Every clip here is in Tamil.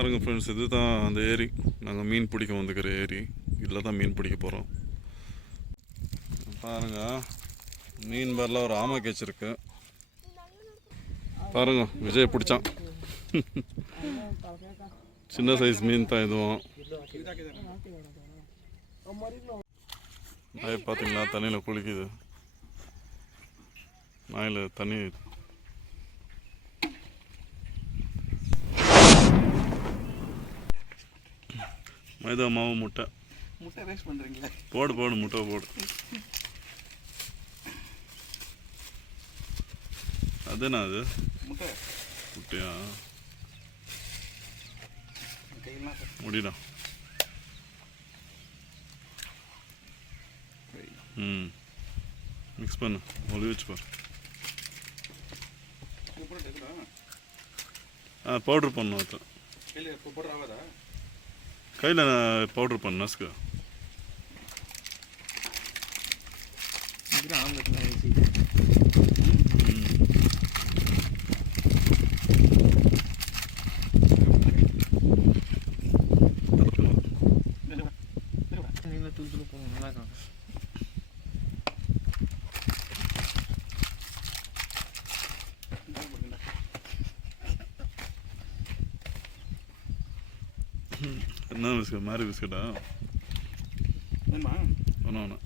பாருங்கள் ஃப்ரெண்ட்ஸ், இது தான் அந்த ஏரி. நாங்கள் மீன் பிடிக்க வந்துக்கிற ஏரி. இதில் தான் மீன் பிடிக்க போகிறோம். பாருங்கள், மீன் பேரில் ஒரு ஆமை கேச்சிருக்கு. பாருங்க, விஜய் பிடிச்சான். சின்ன சைஸ் மீன் தான் இதுவும். நாய் பார்த்தீங்களா, தண்ணியில் குளிக்குது. நாயில் தண்ணி மைதா மாவு முட்டை வேஸ்ட் பண்ணுறீங்களா? போடு போடு, முட்டை போடு. அதுனா அது முட்டையா? முடிடா. மிக்ஸ் பண்ணு, ஒளி வச்சு பாரு. பவுட்ரு பண்ணணும். அது கையில் பவுட்ரு பண்ணு, நசுக்கு. என்ன பிஸ்கட்? மாரி பிஸ்கட்டா? ஒன்றும் ஒன்று.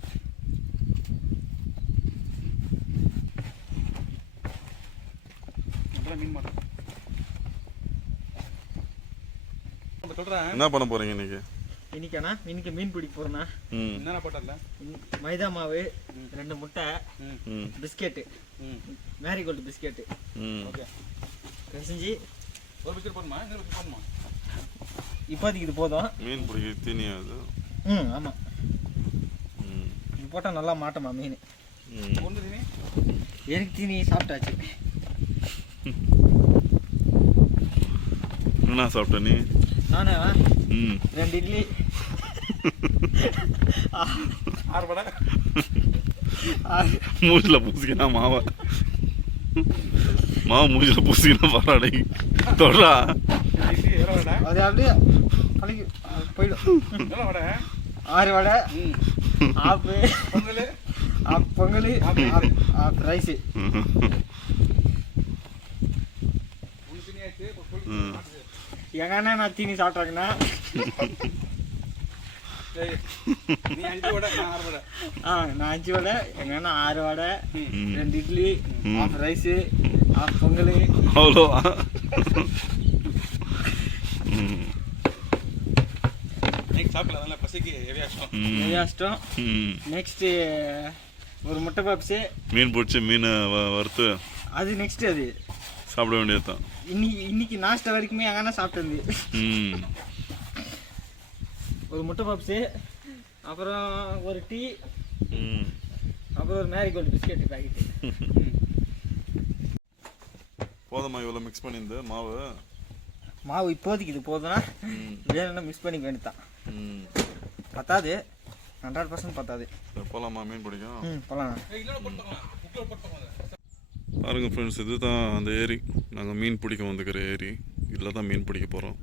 என்ன பண்ண போறீங்க இன்னைக்கு? இன்னைக்காண்ணா இன்னைக்கு மீன் பிடிக்க போறேண்ணா. என்னென்ன போட்டல? மைதா மாவு, 2 முட்டை, பிஸ்கெட்டு, மேரிகோல்டு பிஸ்கெட்டு. ஓகே, செஞ்சு ஒரு பிஸ்கெட் போடணுமா? இன்னொரு பிஸ்கெட் போடணுமா? இப்போதைக்கு இது போதும். மீன் பிடிக்க தீனியா அது? ஆமாம். இது போட்டால் நல்லா மாட்டோமா மீன்? ஒன்று தீனி எனக்கு தீனி சாப்பிட்டாச்சு. என்ன சாப்பிட்ட நீ? நானே 2 இட்லி, 6 வடை. மூஞ்சில் பூசிக்கினா மாவை மூஞ்சில் பூசிக்கினா பரவாடை தொடரா. அது அப்படியே கலக்கி போயிடும். 6 வடை, ஆப்பு, பொங்கல், ரைஸு. எங்க அண்ணா நான் தீனி சாப்பிட்றாங்கண்ணா. நான் 5 வடை, எங்க அண்ணா 6 vada, 2 idli, half rice, half pongal. அவ்வளோ சாப்பிடலாம். பசிக்கு கஷ்டம். நெக்ஸ்ட்டு ஒரு முட்டை பப்ஸு. மீன் பிடிச்சி மீனை வறுத்து அது நெக்ஸ்ட்டு அது சாப்பிட வேண்டியது தான். இன்னைக்கு நாஸ்டா வரைக்குமே எங்கன்னா சாப்பிட்டு. ஒரு முட்டை பப்ஸு, அப்புறம் ஒரு டீ, அப்புறம் ஒரு மேரிகோல்டு பிஸ்கெட் பாக்கெட்டு. போதுமா இவ்வளோ மிக்ஸ் பண்ணியிருந்து மாவு இப்போதைக்கு இது போதும்னா வேணும்னா மிக்ஸ் பண்ணிக்க வேண்டியதான். பத்தாது, 100% பத்தாது. போகலாமா மீன் பிடிக்கும்? போகலாம். பாருங்கள் ஃப்ரெண்ட்ஸ், இது தான் அந்த ஏரி. நாங்கள் மீன் பிடிக்க வந்துக்கிற ஏரி. இதில் தான் மீன் பிடிக்க போகிறோம்.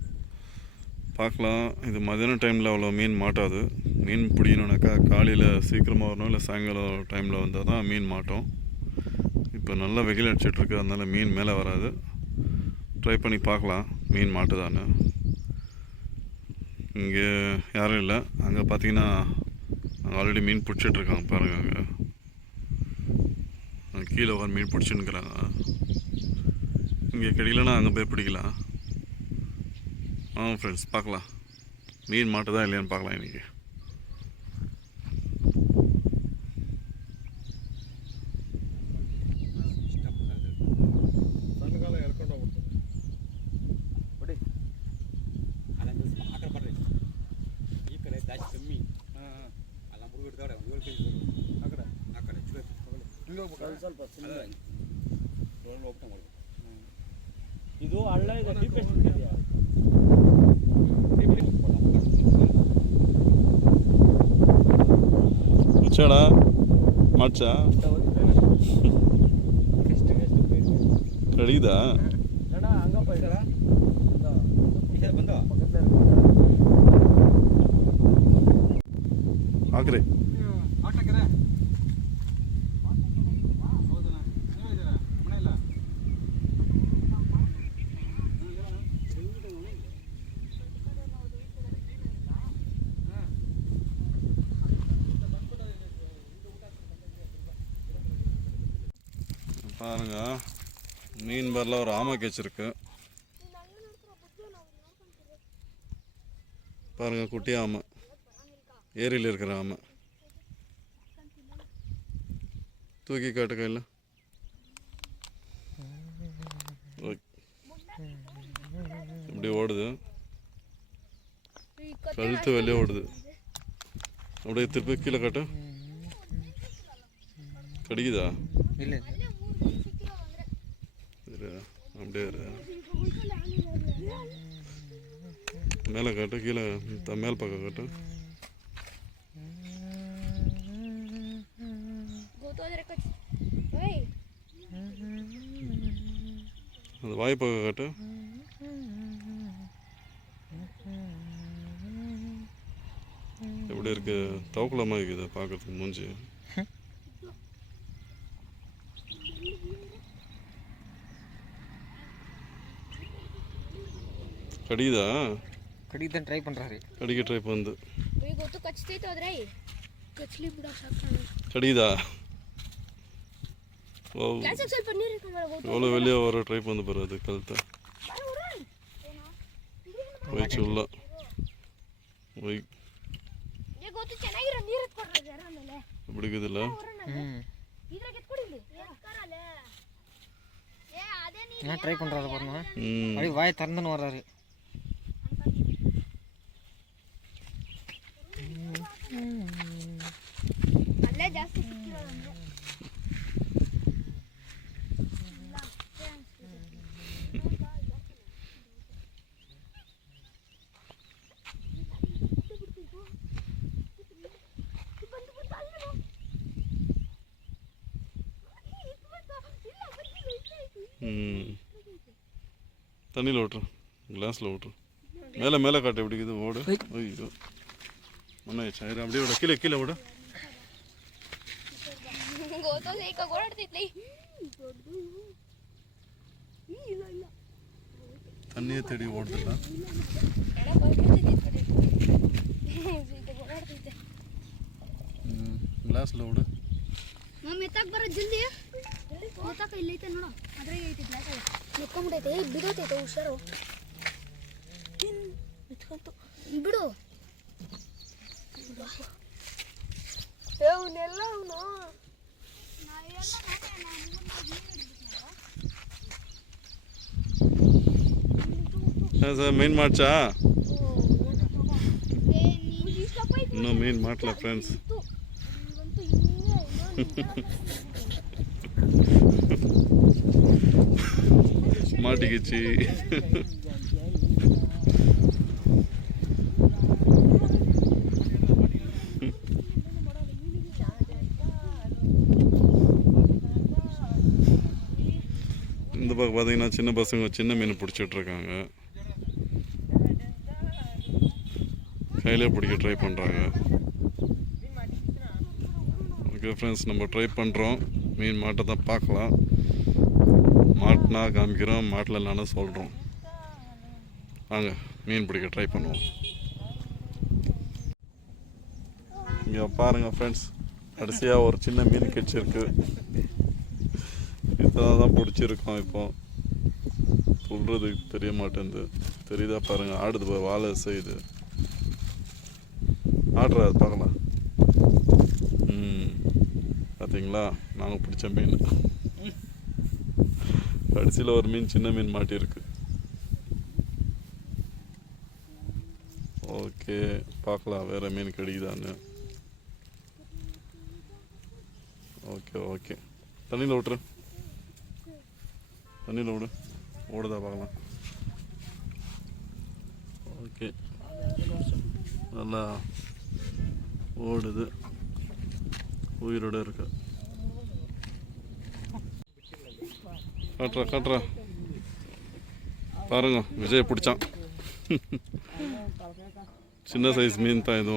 பார்க்கலாம். இது மதியான டைமில் அவ்வளோ மீன் மாட்டாது. மீன் பிடிக்கணுன்னாக்கா காலையில் சீக்கிரமாக வரணும், இல்லை சாயங்காலம் டைமில் வந்தால் தான் மீன் மாட்டோம். இப்போ நல்லா வெயில் அடிச்சிட்ருக்கு, அதனால மீன் மேலே வராது. ட்ரை பண்ணி பார்க்கலாம் மீன் மாட்டுதான்னு. இங்கே யாரும் இல்லை. அங்கே பார்த்தீங்கன்னா அங்கே ஆல்ரெடி மீன் பிடிச்சிட்ருக்காங்க. பாருங்கள், அங்கே கீழே உட்காந்து மீன் பிடிச்சின்னுக்கிறாங்க. இங்கே கிடைக்கலன்னா அங்கே போய் பிடிக்கலாம். ஃப்ரெண்ட்ஸ், பார்க்கலாம் மீன் மாட்டுதா இல்லையான்னு பார்க்கலாம் இன்றைக்கி. ಇದು ಹಳ್ಳ ಇದೆ, ಡೀಪ್ ಎಷ್ಟು ಇದೆಯಾ? వచ్చాడా మార్చా రెడీదా ಹಂಗಪ್ಪ ಹಾಕ್ರಿ ಆಟಕ್ಕರೆ ಹೌದಣ್ಣ ನೀವಿದ್ದೀರಾ ಮನೆ ಇಲ್ಲ பாருங்க மீன் வரல ஒரு ஆமை கேச்சிருக்கு பாருங்க குட்டி ஆமை ஏரியில் இருக்கிற ஆமை தூக்கி காட்டு கையில் இப்படி ஓடுது கழுத்து வெளியே ஓடுது அப்படியே திருப்பி கீழே காட்டு கடிக்குதா இல்லை இரு, அப்படியே இரு. மேலே காட்டு கீழே மேல் பக்கம் காட்டு அந்த வாய் பக்கம் காட்டு எப்படி இருக்கு தவக்குளமாக இருக்குது பார்க்கறதுக்கு மூஞ்சி கடிக்குதா கடிக்கு தான் ட்ரை பண்ணுறாரு கடிக்க ட்ரை பண்ணுது ಗೊತ್ತು ಕಚ್ತೈತೆ ಹೋದ್ರೆ ಕಚ್ಲಿ ಬಿಡ ಸಾಕು கடிக்குதா ஓ ಕ್ಲಾಸಿಗೆ ಸ್ವಲ್ಪ ನೀರು ಇಟ್ಕೊಂಡು எவ்வளோ வெளியே வர ட்ரை பண்ணு பாரு அது கழுத்தை போயிடுச்சு உள்ள போய் ಗೊತ್ತು ಚೆನ್ನಾಗಿರೋ ನೀರು ಇಟ್ಕೊಂಡ್ರೆ ಜರ ಆಮೇಲೆ எப்படி இருக்குதுல்ல ಇದ್ರಾಗ ಎತ್ಕೊಡಿಲಿ ಏ ಅದೇ ನೀರು என்ன ட்ரை பண்ணுறாரு பாருங்க ம் அப்படியே வாயை திறந்துன்னு வர்றாரு ಅಲ್ಲೇ ಜಾಸ್ತಿ ಸಿಕ್ಕಿರೋದಂದ್ರೆ ம் தண்ணியில் விட்ரு கிளாஸில் விட்ரு மேலே மேலே காட்டு எப்படி இருக்குது ஓடு ஐயோ மண்ணாயிடுச்சா இரு அப்படியே விட கீழே கீழே விட ಗೊತ್ತು ಈಗ ಓಡಾಡ್ತೈತಿ தண்ணியே தேடி ஓடுதுல்ல ಓಡಾಡ್ತೈತೆ ಗ್ಲಾಸ್ல விடு ಮಮ್ಮಿ ಎತ್ತಾಕ ಬರೋ ಜಲ್ದಿ ಎತ್ತಾಕ ಇಲ್ಲೈತೆ ನೋಡು ಅದ್ರಾಗ ಐತಿ ಗ್ಲಾಸ್ ನಿತ್ಕೊಂಡ್ಬಿಟ್ಟೈತೆ ಬಿಡೋತೈತೆ ಹುಷಾರು ನಿತ್ಕೊಂತು ಬಿಡು ಅವನ್ನೆಲ್ಲ ಅವನು சார் மீன் மாட்டா இன்னும் மீன் மாட்டல ஃப்ரெண்ட்ஸ் மாட்டிக்கிச்சு இந்த பக்கம் பார்த்தீங்கன்னா சின்ன பசங்க சின்ன மீன் பிடிச்சிட்டு இருக்காங்க கையிலே பிடிக்க ட்ரை பண்ணுறாங்க ஓகே ஃப்ரெண்ட்ஸ் நம்ம ட்ரை பண்ணுறோம் மீன் மாட்டை தான் பார்க்கலாம் மாட்டினா காமிக்கிறோம் மாட்டலன்னு சொல்கிறோம் வாங்க மீன் பிடிக்க ட்ரை பண்ணுவோம் இங்கே பாருங்கள் ஃப்ரெண்ட்ஸ் கடைசியாக ஒரு சின்ன மீன் கிடச்சிருக்கு இதான் தான் பிடிச்சிருக்கோம் இப்போ சொல்கிறது தெரிய மாட்டேங்குது தெரியுதா பாருங்கள் ஆடுது போய் வாழை செய்யுது ஆடுறா அது பார்க்கலாம் பார்த்தீங்களா நாங்கள் பிடிச்ச மீன் கடைசியில் ஒரு மீன் சின்ன மீன் மாட்டியிருக்கு ஓகே பார்க்கலாம் வேறு மீன் கிடைக்குதான்னு ஓகே ஓகே தண்ணியில் விட்டுரு தண்ணியில் விடு ஓடுதா பார்க்கலாம் ஓகே நல்லா ஓடுது உயிரோட இருக்கு காட்டுறா காட்டுறா பாருங்க விஜய் பிடிச்சான் ಚಿನ್ನ ಸೈಜ್ ಮೀನು ತಾ ಇದು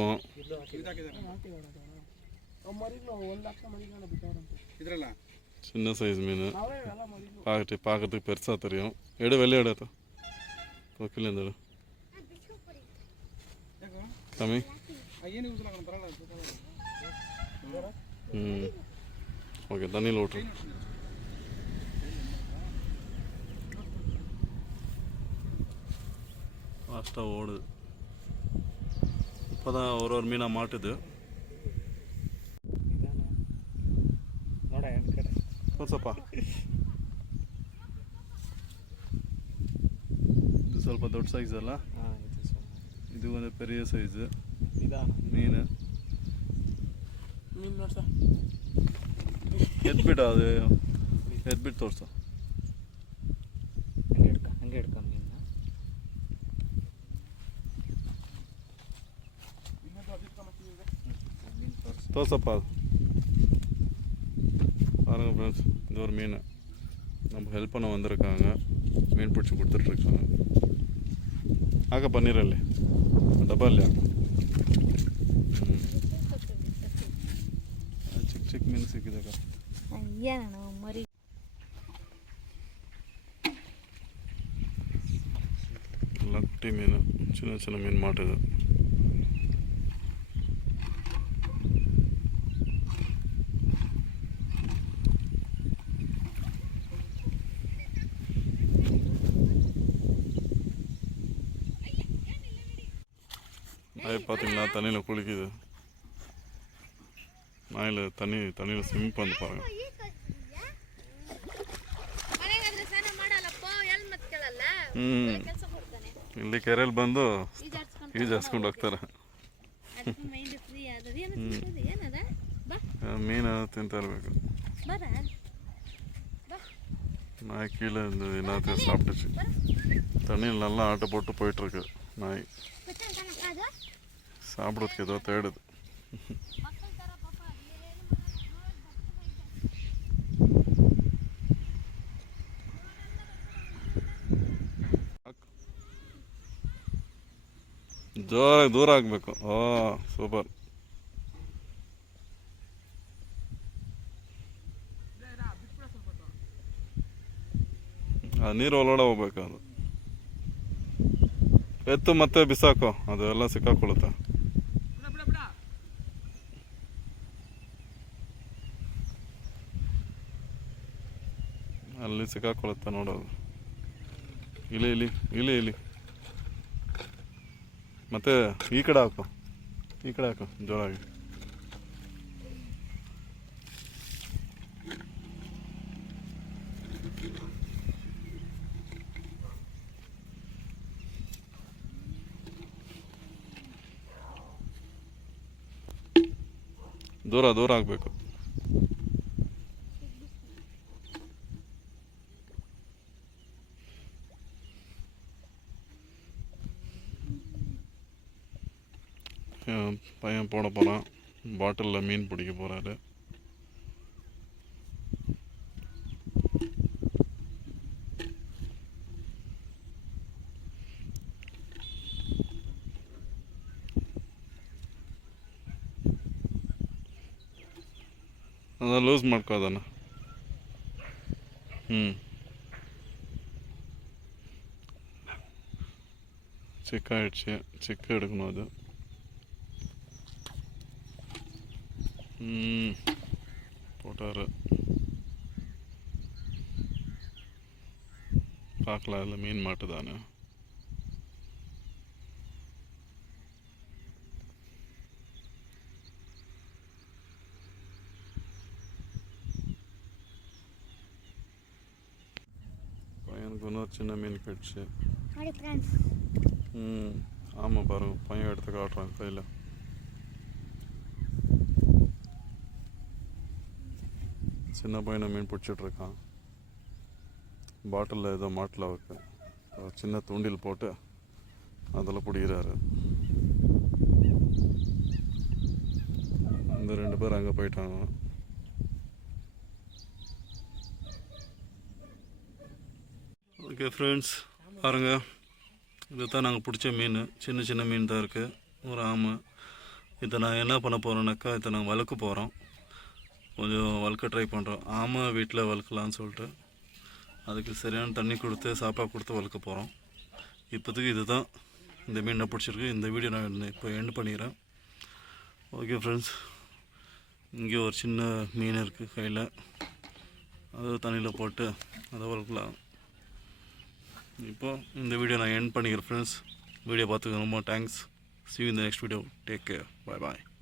ಇದ್ರಲ್ಲ சின்ன சைஸ் மீன் பார்க்கறதுக்கு பெருசாக தெரியும். எடு வெளியே எடு கொக்கில் இருந்து எடு ಯಾಕೋ கம்மி. ಏನು ಯೂಸ್ ಆಗಲ್ಲ ಬರಲ್ಲ ஓகே தண்ணியில் விட்ரு. ஃபாஸ்ட்டாக ஓடுது. இப்போ தான் ஒரு மீனாக மாட்டுது. ತೋರ್ಸಪ್ಪ. ಇದು ಸ್ವಲ್ಪ ದೊಡ್ಡ ಸೈಜ್ ಅಲ್ಲ, ಇದು ಒಂದು ಪೆರಿಯ ಸೈಜ್ ಮೀನು. ಎದ್ಬಿಟ್ಟು ಅದು ಎದ್ಬಿಟ್ಟು ತೋರಿಸು. ಹಂಗೆ ಹಿಡ್ಕ ಮೀನು தோசைப்பா அது பாருங்கள் ஃப்ரெண்ட்ஸ், இது ஒரு மீன் நம்ம ஹெல்ப் பண்ண வந்திருக்காங்க, மீன் பிடிச்சி கொடுத்துட்ருக்காங்க. ಹಾಕ ಪನ್ನೀರಲ್ಲಿ ಡಬ್ಬಲ್ಲಿ ಹಾಕು. ಚಿಕ್ಕ ಚಿಕ್ಕ ಮೀನು ಸಿಕ್ಕಿದಾಗ ಮರಿ ಎಲ್ಲ ಕುಟ್ಟಿ ಮೀನು, ಚಿನ್ನ ಚಿನ್ನ ಮೀನು ಮಾಡಿದ್ದು. நாய் பார்த்தீங்களா தண்ணியில் குளிக்குது. நாயில் தண்ணியில் ஸ்விம் பண்ணி பாருங்க. ಇಲ್ಲಿ ಕೆರೆಯಲ್ಲಿ ಬಂದು ಈಜಾಡ್ಸ್ಕೊಂಡು ಹೋಗ್ತಾರೆ. ಮೀನು ತಿಂತಾ ಇರಬೇಕು. நாய் கீழே இந்த எல்லாத்தையும் சாப்பிட்டுச்சு. தண்ணியில் நல்லா ஆட்டை போட்டு போயிட்டுருக்கு நாய். சாப்பிட்றதுக்கு ஏதோ தேடுது. ಜೋರಾಗಿ ದೂರ ಆಗಬೇಕು. ಓ ಸೂಪರ್. ನೀರು ಒಳಗಡೆ ಹೋಗ್ಬೇಕು. ಅದು ಎತ್ತು ಮತ್ತೆ ಬಿಸಾಕೋ, ಅದೆಲ್ಲ ಸಿಕ್ಕಾಕೊಳ್ಳುತ್ತೆ. ಅಲ್ಲಿ ಸಿಕ್ಕಾಕೊಳ್ಳುತ್ತೆ ನೋಡೋದು. ಇಲಿ ಇಲಿ ಇಲಿ ಇಲಿ ಮತ್ತೆ ಈ ಕಡೆ ಹಾಕು, ಈ ಕಡೆ ಹಾಕು ಜೋರಾಗಿ. ದೂರ ದೂರ ಆಗಬೇಕು. பையன் போட போகிறான், பாட்டிலில் மீன் பிடிக்க போகிறாரு. அதை லூஸ் ಮಾಡ್ಕೋ ಅದನ್ನು. ಚಿಕ್ಕ ಆயிடுச்சு, ಚಿಕ್ಕ எடுக்கணும் அது. போட்டார். பார்க்கலாம் இல்லை மீன் மாட்டுதானே. பையனுக்கு இன்னொரு சின்ன மீன் கிடச்சி. ஆமாம் பாருங்க, பையன் எடுத்து காட்டுறான் கையில். சின்ன பையனை மீன் பிடிச்சிட்ருக்கான். பாட்டிலில் ஏதோ மாட்டில் இருக்கு, சின்ன தூண்டில் போட்டு அதில் பிடிக்கிறாரு. இந்த 2 பேர் அங்கே போயிட்டாங்க. ஓகே ஃப்ரெண்ட்ஸ், பாருங்கள், இது தான் நாங்கள் பிடிச்ச மீன். சின்ன சின்ன மீன் தான் இருக்குது. ஒரு ஆமை. இதை நான் என்ன பண்ண போகிறேன்னாக்கா, இதை நான் வளர்க்க போகிறோம். கொஞ்சம் வளர்க்க ட்ரை பண்ணுறோம். ஆமை வீட்டில் வளர்க்கலான்னு சொல்லிட்டு அதுக்கு சரியான தண்ணி கொடுத்து சாப்பாடு கொடுத்து வளர்க்க போகிறோம். இப்போதைக்கு இது தான் இந்த மீன் நான் பிடிச்சிருக்கு. இந்த வீடியோ நான் இப்போ எண்ட் பண்ணிக்கிறேன். ஓகே ஃப்ரெண்ட்ஸ், இங்கே ஒரு சின்ன மீன் இருக்குது கையில், அதை தண்ணியில் போட்டு அதை வளர்க்கலாம். இப்போ இந்த வீடியோ நான் எண்ட் பண்ணிக்கிறேன் ஃப்ரெண்ட்ஸ். வீடியோ பார்த்துக்க ரொம்ப thanks. See you in the next video. Take care. Bye bye.